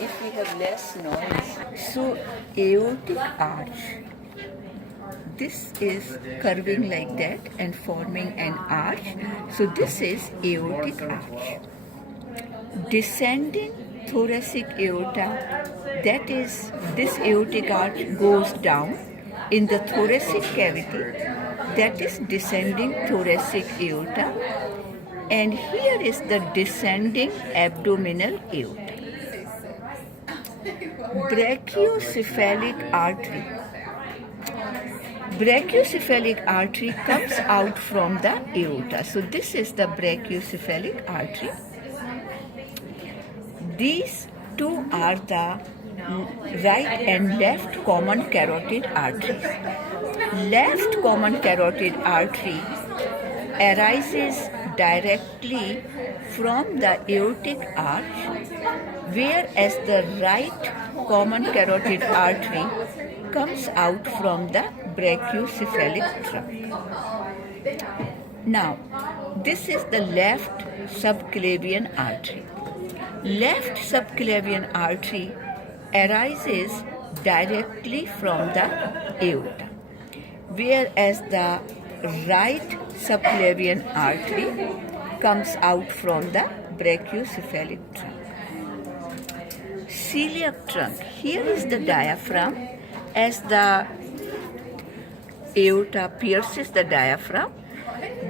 if we have less noise. So aortic arch, this is curving like that and forming an arch. So this is aortic arch. Descending thoracic aorta, that is, this aortic arch goes down in the thoracic cavity, that is descending thoracic aorta, and here is the descending abdominal aorta. Brachiocephalic artery. Brachiocephalic artery comes out from the aorta. So this is the brachiocephalic artery. These two are the right and left common carotid arteries. Left common carotid artery arises directly from the aortic arch, whereas the right common carotid artery comes out from the brachiocephalic trunk. Now, this is the left subclavian artery. Left subclavian artery arises directly from the aorta, whereas the right subclavian artery comes out from the brachiocephalic trunk. Celiac trunk. Here is the diaphragm. As the aorta pierces the diaphragm,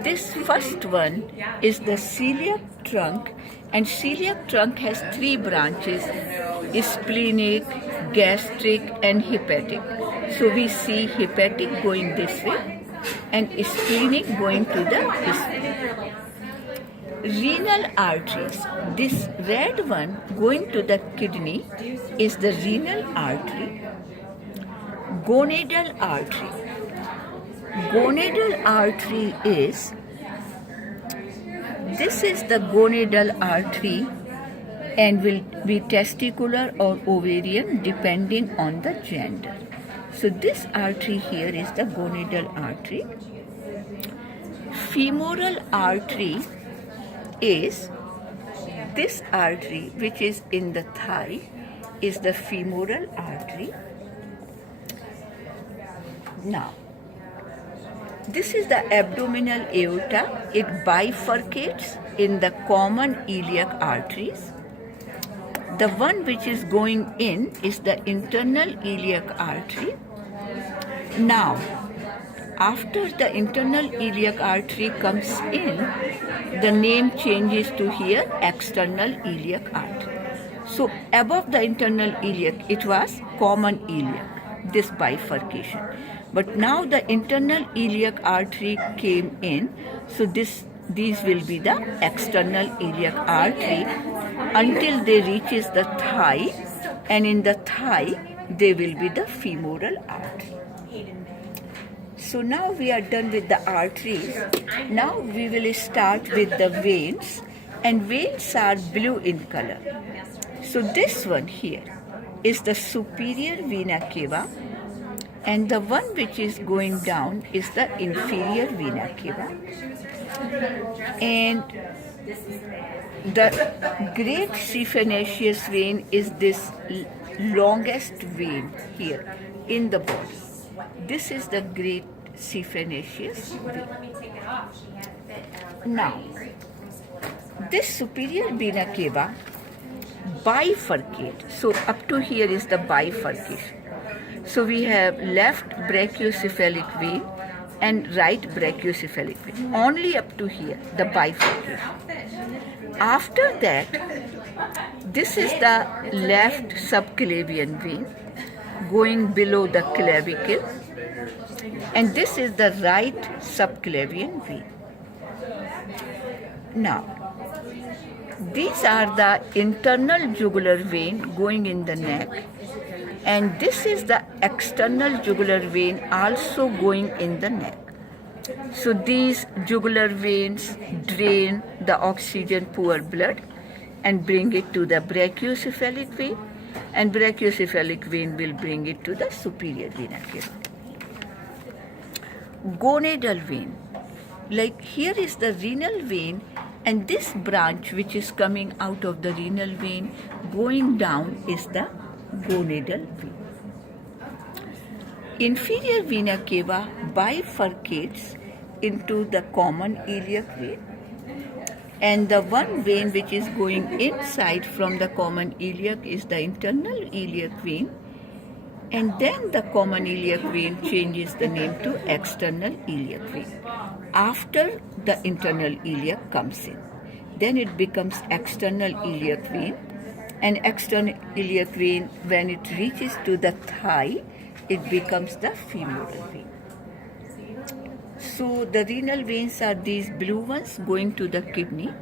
this first one is the celiac trunk, and celiac trunk has three branches: splenic, gastric, and hepatic. So we see hepatic going this way and splenic going to the spleen. Renal arteries. This red one going to the kidney is the renal artery. Gonadal artery. Gonadal artery is, this is the gonadal artery and will be testicular or ovarian depending on the gender. So this artery here is the gonadal artery. Femoral artery is this artery which is in the thigh is the femoral artery. Now, this is the abdominal aorta. It bifurcates in the common iliac arteries. The one which is going in is the internal iliac artery. Now, after the internal iliac artery comes in, the name changes to here external iliac artery. So above the internal iliac, it was common iliac, this bifurcation. But now the internal iliac artery came in, so these will be the external iliac artery until they reaches the thigh, and in the thigh they will be the femoral artery. So now we are done with the arteries. Now we will start with the veins, and veins are blue in color. So this one here is the superior vena cava, and the one which is going down is the inferior vena cava. And the great cephanaceous vein is this longest vein here in the body. This is the great cephanaceous vein. Now, this superior vena cava bifurcate. So up to here is the bifurcation. So we have left brachiocephalic vein and right brachiocephalic vein. Only up to here, the bifurcation. After that, this is the left subclavian vein going below the clavicle, and this is the right subclavian vein. Now, these are the internal jugular vein going in the neck, and this is the external jugular vein also going in the neck. So these jugular veins drain the oxygen poor blood and bring it to the brachiocephalic vein, and brachiocephalic vein will bring it to the superior vena cava. Gonadal vein. Like here is the renal vein, And this branch which is coming out of the renal vein going down is the gonadal vein. Inferior vena cava bifurcates into the common iliac vein, and the one vein which is going inside from the common iliac is the internal iliac vein, and then the common iliac vein changes the name to external iliac vein. After the internal iliac comes in, then it becomes external iliac vein, and external iliac vein, when it reaches to the thigh, it becomes the femoral vein. So the renal veins are these blue ones going to the kidney,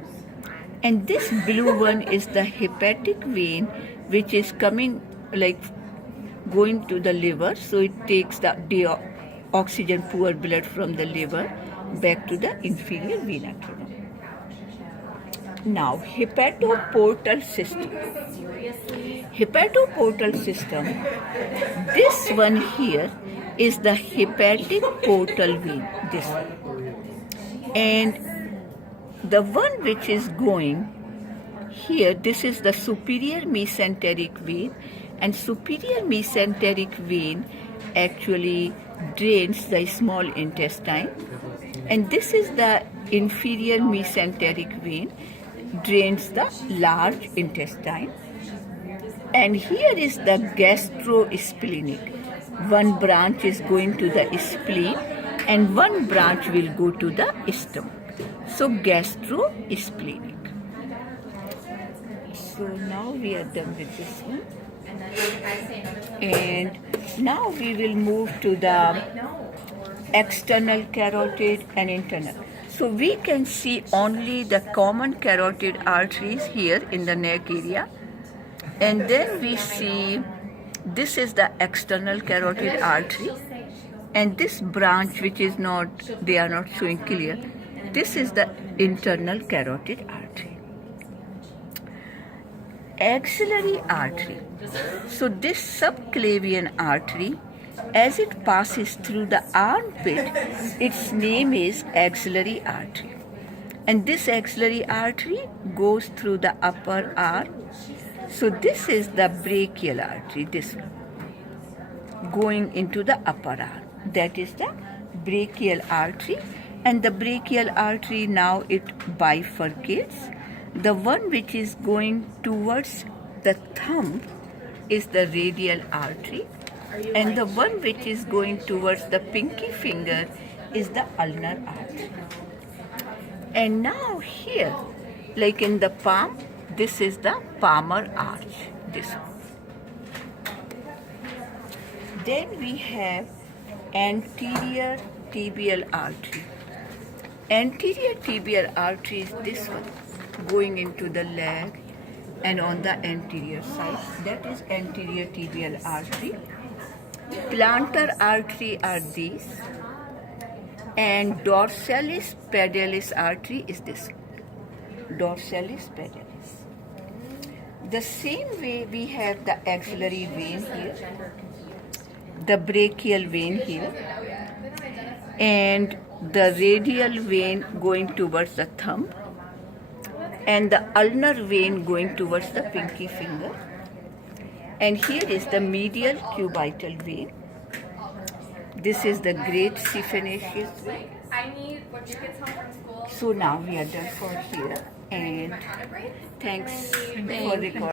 and this blue one is the hepatic vein which is coming like going to the liver, so it takes the oxygen poor blood from the liver back to the inferior vena cava. Now, hepatoportal system. Hepatoportal system, this one here is the hepatic portal vein, this one. And the one which is going here, this is the superior mesenteric vein, and superior mesenteric vein actually drains the small intestine, and this is the inferior mesenteric vein, drains the large intestine, and here is the gastrosplenic. One branch is going to the spleen and one branch will go to the stomach. So gastrosplenic. So now we are done with this one. And now we will move to the external carotid and internal. So we can see only the common carotid arteries here in the neck area. And then we see this is the external carotid artery. And this branch which is not, they are not showing clear, this is the internal carotid artery. Axillary artery. So this subclavian artery, as it passes through the armpit, its name is axillary artery. And this axillary artery goes through the upper arm. So this is the brachial artery, this one, going into the upper arm. That is the brachial artery. And the brachial artery now it bifurcates. The one which is going towards the thumb is the radial artery, and the one which is going towards the pinky finger is the ulnar artery. And now here, like in the palm, this is the palmar arch, this one. Then we have anterior tibial artery. Anterior tibial artery is this one, going into the leg and on the anterior side. That is anterior tibial artery. Plantar artery are these, and dorsalis pedalis artery is this one. Dorsalis pedalis. The same way we have the axillary vein here, the brachial vein here, and the radial vein going towards the thumb, and the ulnar vein going towards the pinky finger. And here is the medial cubital vein. This is the great cephanaceous vein. So now we are done for here, and thanks for recording.